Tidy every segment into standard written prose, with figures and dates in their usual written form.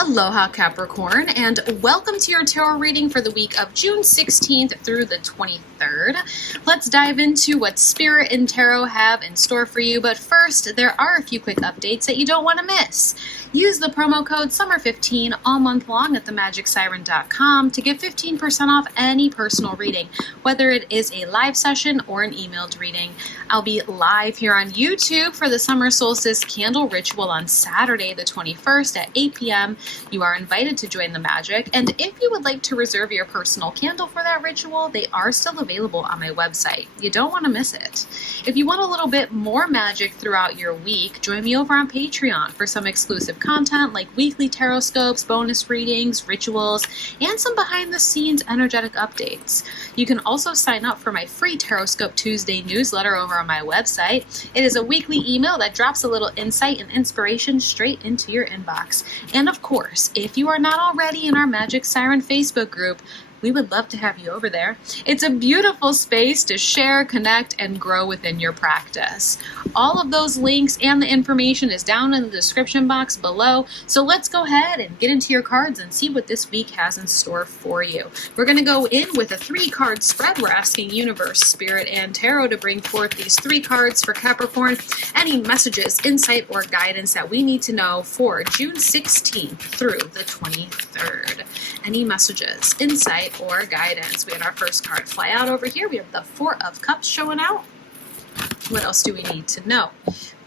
Aloha Capricorn, and welcome to your tarot reading for the week of June 16th through the 23rd. Let's dive into what Spirit and Tarot have in store for you, but first, there are a few quick updates that you don't want to miss. Use the promo code SUMMER15 all month long at themagicsiren.com to get 15% off any personal reading, whether it is a live session or an emailed reading. I'll be live here on YouTube for the Summer Solstice Candle Ritual on Saturday the 21st at 8 p.m. You are invited to join the magic, and if you would like to reserve your personal candle for that ritual, they are still available on my website. You don't want to miss it. If you want a little bit more magic throughout your week, join me over on Patreon for some exclusive content like weekly tarot scopes, bonus readings, rituals, and some behind-the-scenes energetic updates. You can also sign up for my free Tarot Scope Tuesday newsletter over on my website. It is a weekly email that drops a little insight and inspiration straight into your inbox. And of course, if you are not already in our Magic Siren Facebook group, we would love to have you over there. It's a beautiful space to share, connect, and grow within your practice. All of those links and the information is down in the description box below. So let's go ahead and get into your cards and see what this week has in store for you. We're going to go in with a 3-card spread. We're asking Universe, Spirit, and Tarot to bring forth these 3 cards for Capricorn. Any messages, insight, or guidance that we need to know for June 16th through the 23rd. Any messages, insight, or guidance. We had our first card fly out over here. We have the 4 of Cups showing out. What else do we need to know?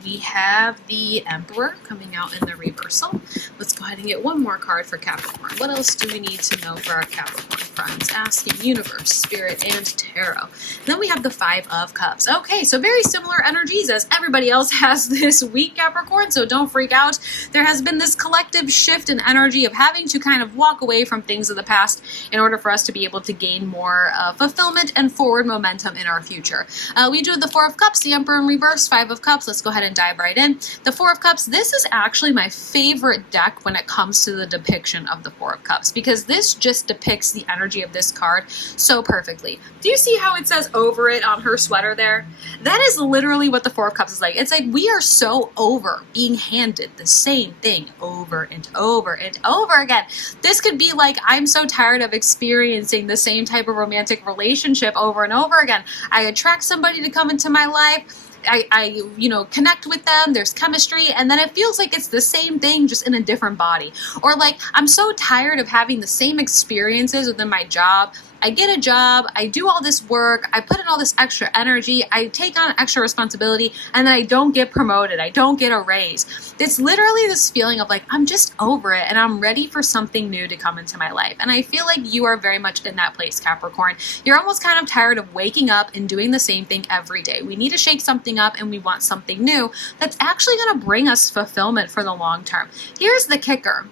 We have the Emperor coming out in the reversal. Let's go ahead and get one more card for Capricorn. What else do we need to know for our Capricorn friends? Asking Universe, Spirit, and Tarot. Then we have the 5 of Cups. Okay, so very similar energies as everybody else has this week, Capricorn, so don't freak out. There has been this collective shift in energy of having to kind of walk away from things of the past in order for us to be able to gain more fulfillment and forward momentum in our future. We do the 4 of Cups, the Emperor in reverse, 5 of Cups. Let's go ahead and dive right in. The 4 of Cups, this is actually my favorite deck when it comes to the depiction of the 4 of Cups, because this just depicts the energy of this card so perfectly. Do you see how it says over it on her sweater there? That is literally what the 4 of Cups is like. It's like we are so over being handed the same thing over and over and over again. This could be like, I'm so tired of experiencing the same type of romantic relationship over and over again. I attract somebody to come into my life. I connect with them, there's chemistry, and then it feels like it's the same thing just in a different body. Or like, I'm so tired of having the same experiences within my job. I get a job, I do all this work, I put in all this extra energy, I take on extra responsibility, and then I don't get promoted, I don't get a raise. It's literally this feeling of like, I'm just over it and I'm ready for something new to come into my life. And I feel like you are very much in that place, Capricorn. You're almost kind of tired of waking up and doing the same thing every day. We need to shake something up and we want something new that's actually going to bring us fulfillment for the long term. Here's the kicker.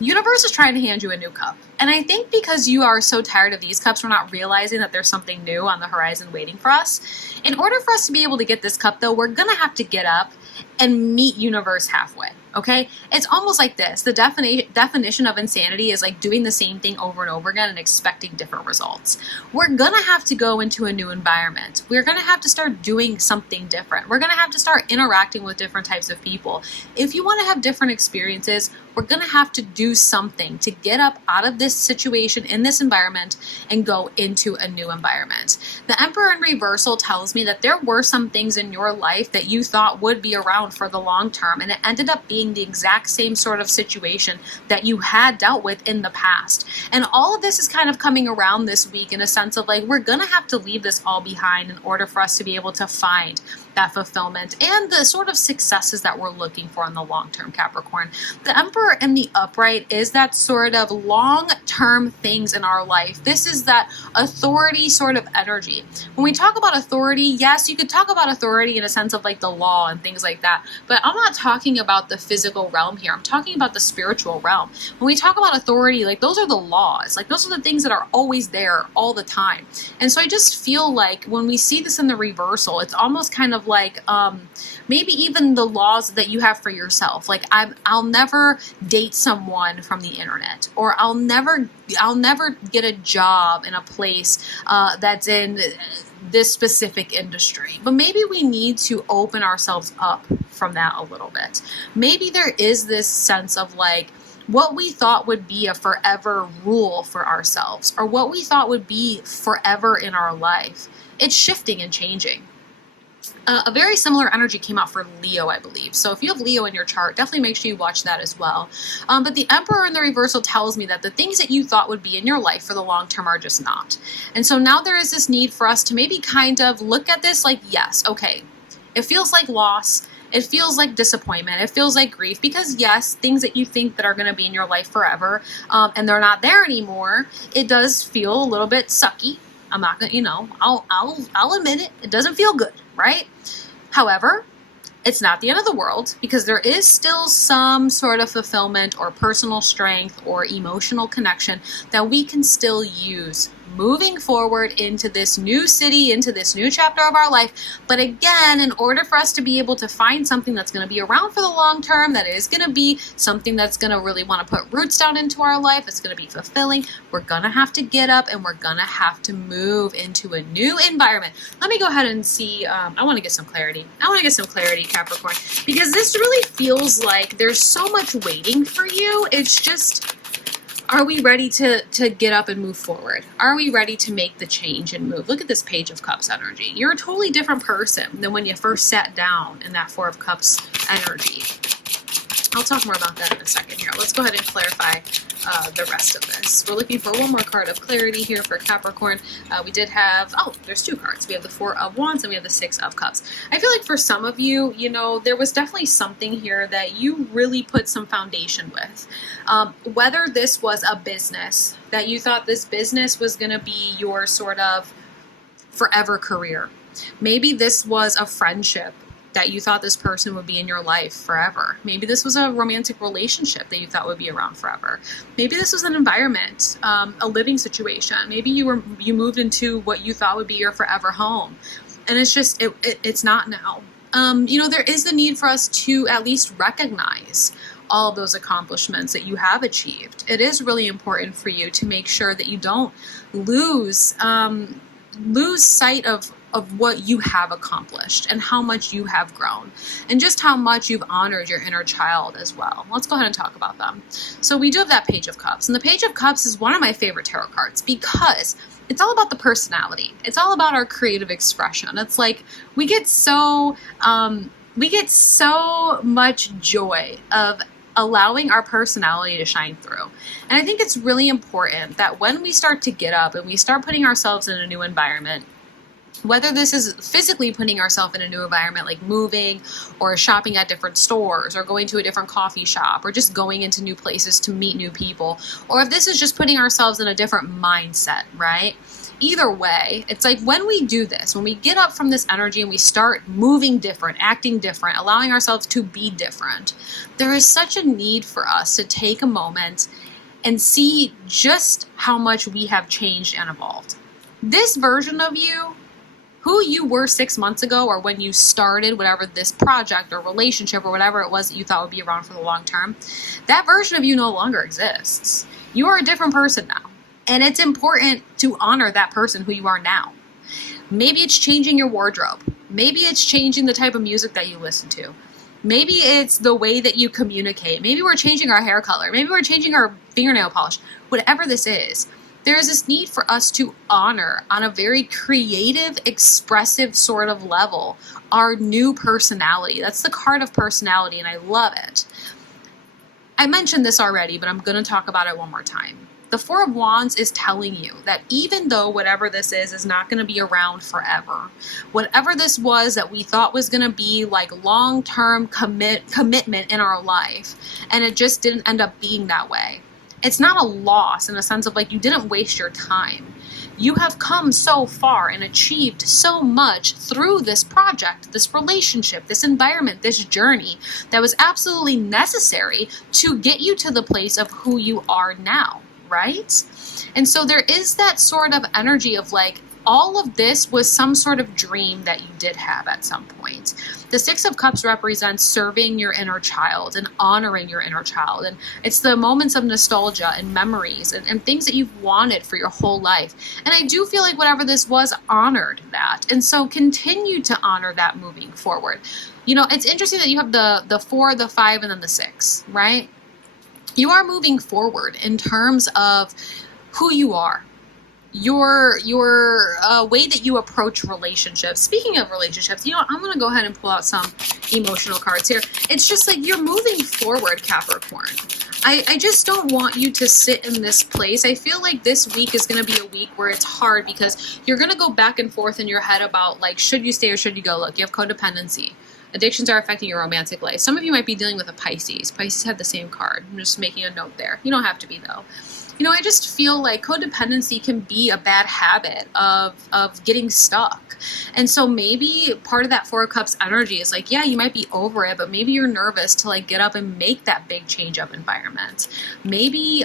Universe is trying to hand you a new cup. And I think because you are so tired of these cups, we're not realizing that there's something new on the horizon waiting for us. In order for us to be able to get this cup, though, we're going to have to get up and meet Universe halfway. Okay? It's almost like this. The definition of insanity is like doing the same thing over and over again and expecting different results. We're going to have to go into a new environment. We're going to have to start doing something different. We're going to have to start interacting with different types of people. If you want to have different experiences, we're going to have to do something to get up out of this situation in this environment and go into a new environment. The Emperor in reversal tells me that there were some things in your life that you thought would be around for the long term, and it ended up being the exact same sort of situation that you had dealt with in the past. And all of this is kind of coming around this week in a sense of like, we're going to have to leave this all behind in order for us to be able to find that fulfillment and the sort of successes that we're looking for in the long term, Capricorn. The Emperor in the upright is that sort of long-term things in our life. This is that authority sort of energy. When we talk about authority, yes, you could talk about authority in a sense of like the law and things like that, but I'm not talking about the physical realm here. I'm talking about the spiritual realm. When we talk about authority, like those are the laws, like those are the things that are always there all the time. And so I just feel like when we see this in the reversal, it's almost kind of like maybe even the laws that you have for yourself. Like I'll never date someone from the internet, or I'll never get a job in a place that's in this specific industry. But maybe we need to open ourselves up from that a little bit. Maybe there is this sense of like, what we thought would be a forever rule for ourselves, or what we thought would be forever in our life, it's shifting and changing. A very similar energy came out for Leo, I believe. So if you have Leo in your chart, definitely make sure you watch that as well. But the Emperor in the reversal tells me that the things that you thought would be in your life for the long term are just not. And so now there is this need for us to maybe kind of look at this like, yes, okay, it feels like loss. It feels like disappointment. It feels like grief, because yes, things that you think that are going to be in your life forever, and they're not there anymore, it does feel a little bit sucky. I'm not gonna, I'll admit it. It doesn't feel good, right? However, it's not the end of the world, because there is still some sort of fulfillment or personal strength or emotional connection that we can still use moving forward into this new city, into this new chapter of our life. But again, in order for us to be able to find something that's going to be around for the long term, that is going to be something that's going to really want to put roots down into our life, it's going to be fulfilling, we're going to have to get up and we're going to have to move into a new environment. Let me go ahead and see. I want to get some clarity. Capricorn, because this really feels like there's so much waiting for you. It's just, are we ready to get up and move forward? Are we ready to make the change and move? Look at this Page of Cups energy. You're a totally different person than when you first sat down in that Four of Cups energy. I'll talk more about that in a second here. Let's go ahead and clarify the rest of this. We're looking for one more card of clarity here for Capricorn. We did have, there's two cards. We have the Four of Wands and we have the Six of Cups. I feel like for some of you, there was definitely something here that you really put some foundation with. Whether this was a business, that you thought this business was going to be your sort of forever career. Maybe this was a friendship that you thought this person would be in your life forever. Maybe this was a romantic relationship that you thought would be around forever. Maybe this was an environment, a living situation. Maybe you moved into what you thought would be your forever home. And it's just, it's not now. There is the need for us to at least recognize all of those accomplishments that you have achieved. It is really important for you to make sure that you don't lose sight of what you have accomplished and how much you have grown and just how much you've honored your inner child as well. Let's go ahead and talk about them. So we do have that Page of Cups, and the Page of Cups is one of my favorite tarot cards because it's all about the personality. It's all about our creative expression. It's like we get so much joy of allowing our personality to shine through. And I think it's really important that when we start to get up and we start putting ourselves in a new environment, whether this is physically putting ourselves in a new environment, like moving or shopping at different stores or going to a different coffee shop or just going into new places to meet new people, or if this is just putting ourselves in a different mindset, right? Either way, it's like when we do this, when we get up from this energy and we start moving different, acting different, allowing ourselves to be different, there is such a need for us to take a moment and see just how much we have changed and evolved. This version of you, who you were 6 months ago or when you started whatever this project or relationship or whatever it was that you thought would be around for the long term, that version of you no longer exists. You are a different person now. And it's important to honor that person who you are now. Maybe it's changing your wardrobe. Maybe it's changing the type of music that you listen to. Maybe it's the way that you communicate. Maybe we're changing our hair color. Maybe we're changing our fingernail polish. Whatever this is, there is this need for us to honor on a very creative, expressive sort of level our new personality. That's the card of personality, and I love it. I mentioned this already, but I'm going to talk about it one more time. The Four of Wands is telling you that even though whatever this is not going to be around forever, whatever this was that we thought was going to be like long-term commitment in our life, and it just didn't end up being that way. It's not a loss in a sense of like you didn't waste your time. You have come so far and achieved so much through this project, this relationship, this environment, this journey that was absolutely necessary to get you to the place of who you are now, right? And so there is that sort of energy of like, all of this was some sort of dream that you did have at some point. The Six of Cups represents serving your inner child and honoring your inner child. And it's the moments of nostalgia and memories and things that you've wanted for your whole life. And I do feel like whatever this was honored that. And so continue to honor that moving forward. It's interesting that you have the 4, the 5, and then the 6, right? you are moving forward in terms of who you are, your way that you approach relationships. Speaking of relationships, you know, I'm going to go ahead and pull out some emotional cards here. It's just like you're moving forward, Capricorn. I just don't want you to sit in this place. I feel like this week is going to be a week where it's hard because you're going to go back and forth in your head about, like, should you stay or should you go? Look, you have codependency. Addictions are affecting your romantic life. Some of you might be dealing with a Pisces. Pisces have the same card. I'm just making a note there. You don't have to be, though. You know, I just feel like codependency can be a bad habit of getting stuck. And so maybe part of that Four of Cups energy is like, yeah, you might be over it, but maybe you're nervous to like get up and make that big change of environment. Maybe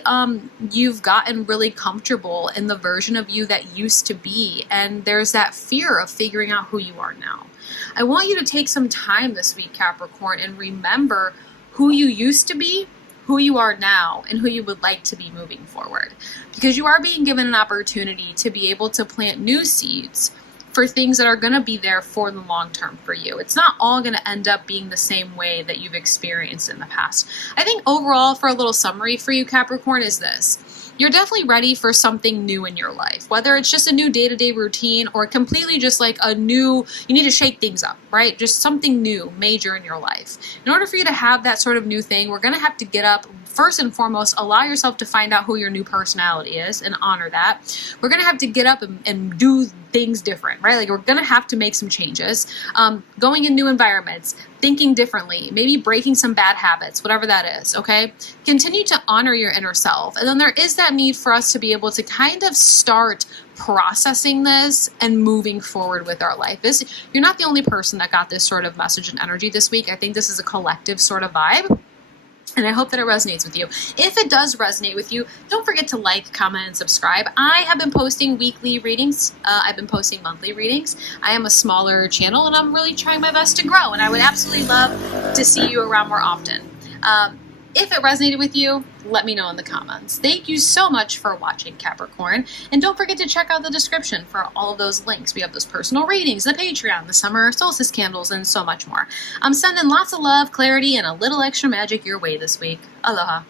you've gotten really comfortable in the version of you that used to be, and there's that fear of figuring out who you are now. I want you to take some time this week, Capricorn, and remember who you used to be, who you are now, and who you would like to be moving forward. Because you are being given an opportunity to be able to plant new seeds for things that are going to be there for the long term for you. It's not all going to end up being the same way that you've experienced in the past. I think overall, for a little summary for you, Capricorn, is this. You're definitely ready for something new in your life, whether it's just a new day-to-day routine or completely just like a new, you need to shake things up, right? Just something new, major in your life. In order for you to have that sort of new thing, we're going to have to get up. First and foremost, allow yourself to find out who your new personality is and honor that. We're going to have to get up and do things different, right? Like we're going to have to make some changes, going in new environments, thinking differently, maybe breaking some bad habits, whatever that is, okay? Continue to honor your inner self. And then there is that need for us to be able to kind of start processing this and moving forward with our life. You're not the only person that got this sort of message and energy this week. I think this is a collective sort of vibe. And I hope that it resonates with you. If it does resonate with you, don't forget to like, comment, and subscribe. I have been posting weekly readings. I've been posting monthly readings. I am a smaller channel, and I'm really trying my best to grow. And I would absolutely love to see you around more often. If it resonated with you, let me know in the comments. Thank you so much for watching, Capricorn. And don't forget to check out the description for all of those links. We have those personal readings, the Patreon, the summer solstice candles, and so much more. I'm sending lots of love, clarity, and a little extra magic your way this week. Aloha.